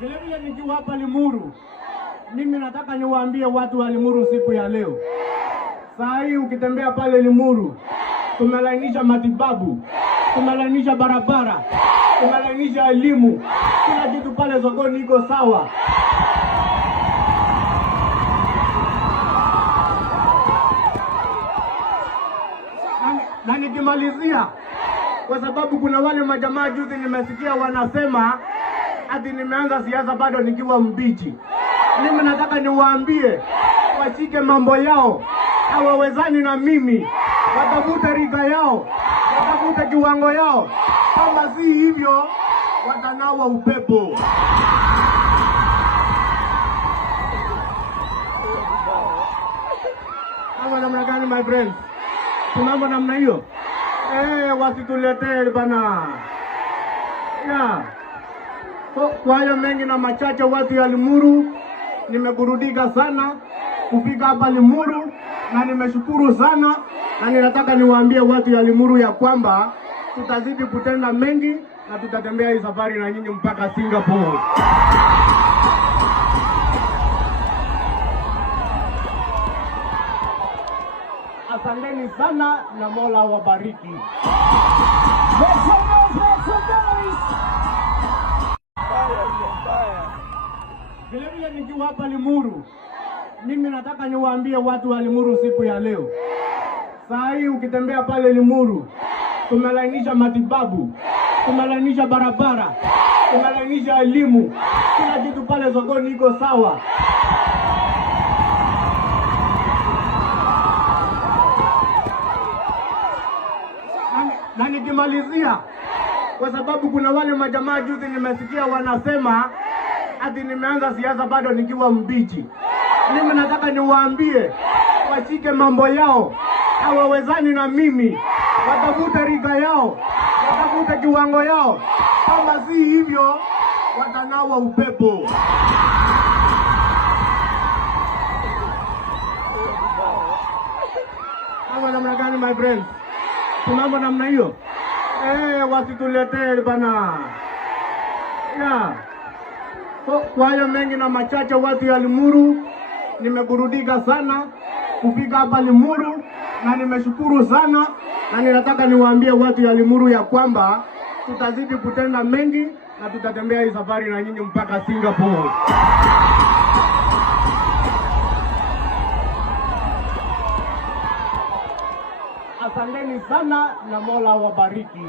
Vile nikiwa hapa Limuru, mimi nataka niwaambie watu wa Limuru siku ya leo. Saa hii ukitembea pale Limuru, tumelainisha matibabu, tumelainisha barabara, tumelainisha elimu, kila kitu pale sokoni iko sawa. Na nikimalizia, kwa sababu kuna wale majamaa juzi nimesikia wanasema ati nimeanza siasa bado nikiwa mbichi. Mimi nataka niwaambie washike mambo yao, hawawezani na mimi, watafute rika yao, watafute kiwango yao. Kama si hivyo watanawa upepo. Ama namna gani my friends? Tunambo namna hiyo? Wasituletee bana. Kwa hayo mengi na machache, watu ya Limuru, nimeburudika sana kufika hapa Limuru na nimeshukuru sana, na ninataka niwaambie watu ya Limuru ya kwamba tutazidi kutenda mengi na tutatembea hii safari na nyinyi mpaka Singapore. Asanteni sana na Mola wabariki. Vile nikiwa hapa Limuru, mimi nataka niwaambie watu wa Limuru siku ya leo. Saa hii ukitembea pale Limuru, tumelainisha matibabu, tumelainisha barabara, tumelainisha elimu, kila kitu pale sokoni iko sawa. Na nikimalizia, kwa sababu kuna wale majamaa juzi nimesikia wanasema ati nimeanza siasa bado nikiwa mbichi. Mimi nataka niwaambie washike mambo yao, hawawezani na mimi, watafute rika yao, watafute kiwango yao. Kama si hivyo watanawa upepo. Ama namna gani my friends? Tunambo namna hiyo? Wasituletee bana. Kwa hayo mengi na machache, watu ya Limuru, nimeburudika sana kufika hapa Limuru na nimeshukuru sana, na ninataka niwaambie watu ya Limuru ya kwamba tutazidi kutenda mengi na tutatembea hii safari na nyinyi mpaka Singapore. Asanteni sana na Mola wabariki.